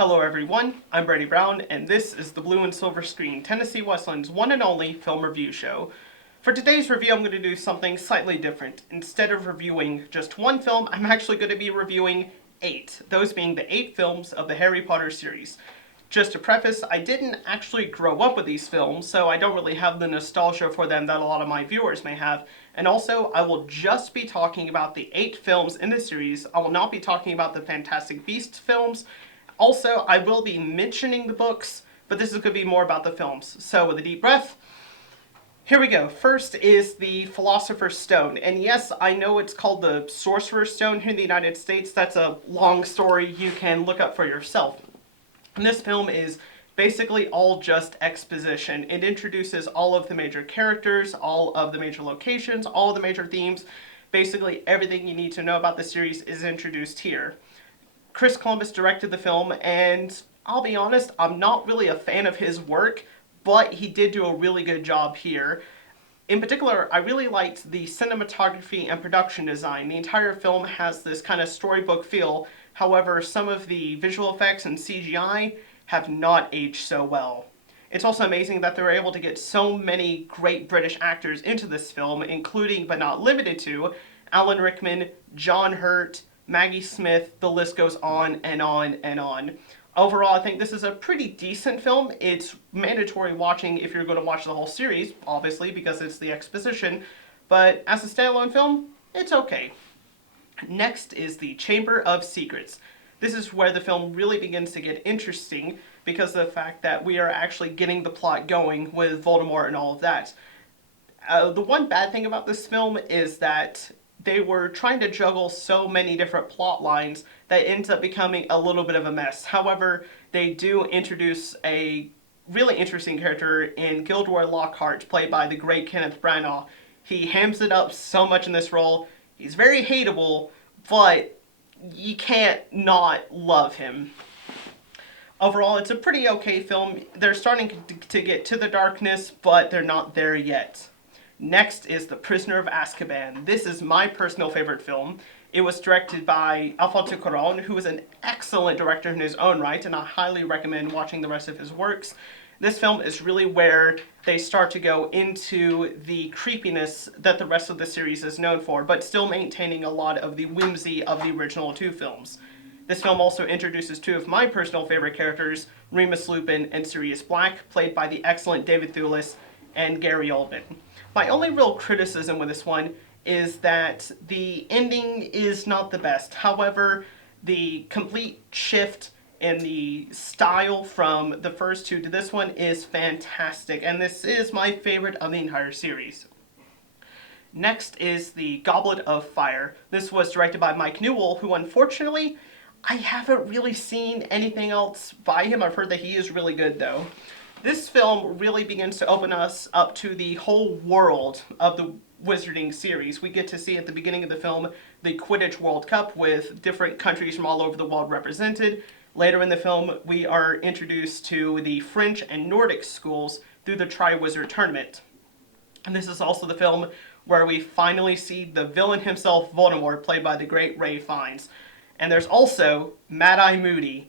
Hello everyone, I'm Brady Brown, and this is the Blue and Silver Screen, Tennessee Westland's one and only film review show. For today's review, I'm going to do something slightly different. Instead of reviewing just one film, I'm actually going to be reviewing 8, those being the 8 films of the Harry Potter series. Just to preface, I didn't actually grow up with these films, so I don't really have the nostalgia for them that a lot of my viewers may have. And also, I will just be talking about the 8 films in the series. I will not be talking about the Fantastic Beasts films. Also, I will be mentioning the books, but this is going to be more about the films. So with a deep breath, here we go. First is the Philosopher's Stone. And yes, I know it's called the Sorcerer's Stone here in the United States. That's a long story you can look up for yourself. And this film is basically all just exposition. It introduces all of the major characters, all of the major locations, all of the major themes. Basically everything you need to know about the series is introduced here. Chris Columbus directed the film, and I'll be honest, I'm not really a fan of his work, but he did do a really good job here. In particular, I really liked the cinematography and production design. The entire film has this kind of storybook feel. However, some of the visual effects and CGI have not aged so well. It's also amazing that they were able to get so many great British actors into this film, including, but not limited to, Alan Rickman, John Hurt, Maggie Smith, the list goes on and on and on. Overall, I think this is a pretty decent film. It's mandatory watching if you're going to watch the whole series, obviously, because it's the exposition. But as a standalone film, it's okay. Next is the Chamber of Secrets. This is where the film really begins to get interesting because of the fact that we are actually getting the plot going with Voldemort and all of that. The one bad thing about this film is that they were trying to juggle so many different plot lines that it ends up becoming a little bit of a mess. However, they do introduce a really interesting character in Gilderoy Lockhart, played by the great Kenneth Branagh. He hams it up so much in this role. He's very hateable, but you can't not love him. Overall, it's a pretty okay film. They're starting to get to the darkness, but they're not there yet. Next is The Prisoner of Azkaban. This is my personal favorite film. It was directed by Alfonso Cuarón, who is an excellent director in his own right, and I highly recommend watching the rest of his works. This film is really where they start to go into the creepiness that the rest of the series is known for, but still maintaining a lot of the whimsy of the original 2 films. This film also introduces 2 of my personal favorite characters, Remus Lupin and Sirius Black, played by the excellent David Thewlis and Gary Oldman. My only real criticism with this one is that the ending is not the best. However, the complete shift in the style from the first 2 to this one is fantastic, and this is my favorite of the entire series. Next is The Goblet of Fire. This was directed by Mike Newell, who unfortunately, I haven't really seen anything else by him. I've heard that he is really good though. This film really begins to open us up to the whole world of the Wizarding series. We get to see at the beginning of the film the Quidditch World Cup with different countries from all over the world represented. Later in the film, we are introduced to the French and Nordic schools through the Triwizard Tournament. And this is also the film where we finally see the villain himself, Voldemort, played by the great Ray Fiennes. And there's also Mad-Eye Moody.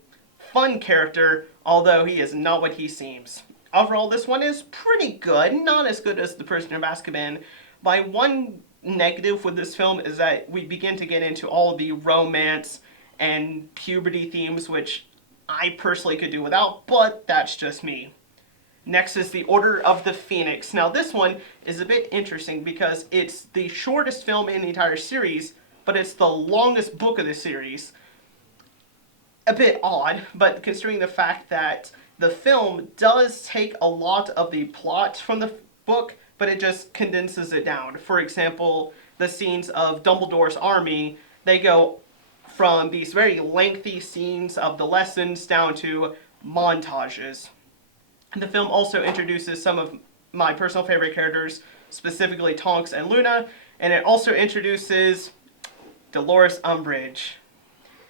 Fun character, although he is not what he seems. Overall, this one is pretty good, not as good as The Prisoner of Azkaban. My one negative with this film is that we begin to get into all the romance and puberty themes, which I personally could do without, but that's just me. Next is The Order of the Phoenix. Now this one is a bit interesting because it's the shortest film in the entire series, but it's the longest book of the series. A bit odd, but considering the fact that the film does take a lot of the plot from the book, but it just condenses it down. For example, the scenes of Dumbledore's army, they go from these very lengthy scenes of the lessons down to montages. The film also introduces some of my personal favorite characters, specifically Tonks and Luna, and it also introduces Dolores Umbridge.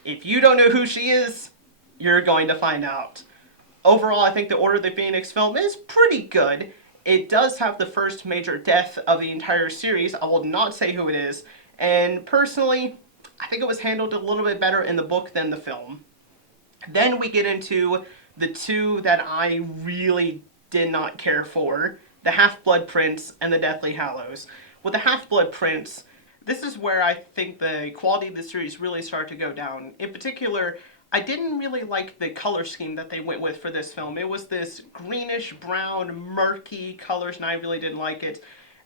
If you don't know who she is, you're going to find out. Overall, I think the Order of the Phoenix film is pretty good. It does have the first major death of the entire series. I will not say who it is. And personally, I think it was handled a little bit better in the book than the film. Then we get into the two that I really did not care for, the Half-Blood Prince and the Deathly Hallows. With the Half-Blood Prince, this is where I think the quality of the series really started to go down. In particular, I didn't really like the color scheme that they went with for this film. It was this greenish, brown, murky colors, and I really didn't like it.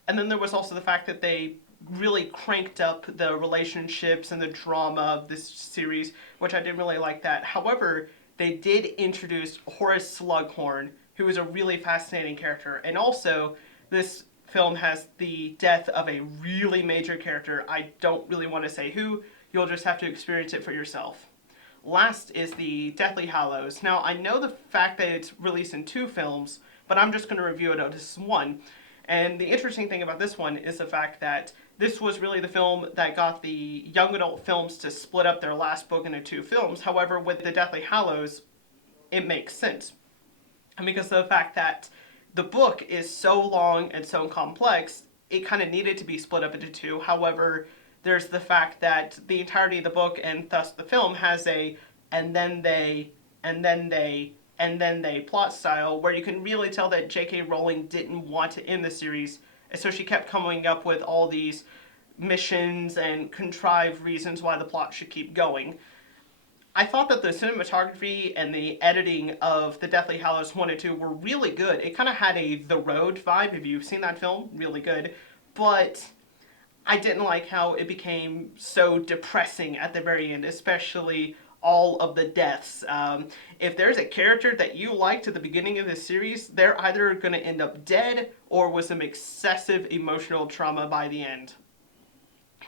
And then there was also the fact that they really cranked up the relationships and the drama of this series, which I didn't really like that. However, they did introduce Horace Slughorn, who is a really fascinating character. And also, this film has the death of a really major character. I don't really want to say who, you'll just have to experience it for yourself. Last is the Deathly Hallows. Now, I know the fact that it's released in 2 films, but I'm just going to review it as one. And the interesting thing about this one is the fact that this was really the film that got the young adult films to split up their last book into 2 films. However, with the Deathly Hallows, it makes sense. And because of the fact that the book is so long and so complex, it kind of needed to be split up into 2. However, there's the fact that the entirety of the book and thus the film has a and then they, and then they, and then they plot style where you can really tell that J.K. Rowling didn't want to end the series, and so she kept coming up with all these missions and contrived reasons why the plot should keep going. I thought that the cinematography and the editing of The Deathly Hallows 1 and 2 were really good. It kind of had a The Road vibe. If you've seen that film, really good. But I didn't like how it became so depressing at the very end, especially all of the deaths. If there's a character that you liked at the beginning of this series, they're either going to end up dead or with some excessive emotional trauma by the end.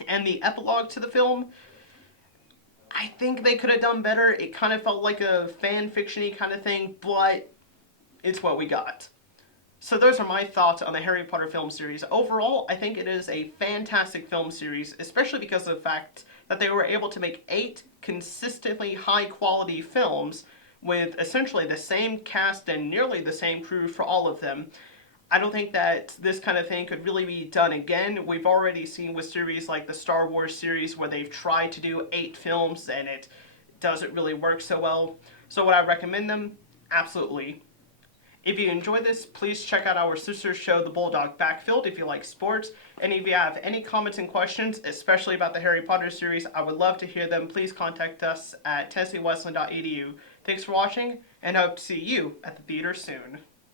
And the epilogue to the film, I think they could have done better. It kind of felt like a fan fiction-y kind of thing, but it's what we got. So those are my thoughts on the Harry Potter film series. Overall, I think it is a fantastic film series, especially because of the fact that they were able to make 8 consistently high-quality films with essentially the same cast and nearly the same crew for all of them. I don't think that this kind of thing could really be done again. We've already seen with series like the Star Wars series where they've tried to do 8 films and it doesn't really work so well. So would I recommend them? Absolutely. If you enjoyed this, please check out our sister show, The Bulldog Backfield, if you like sports. And if you have any comments and questions, especially about the Harry Potter series, I would love to hear them. Please contact us at tennesseewesleyan.edu. Thanks for watching, and hope to see you at the theater soon.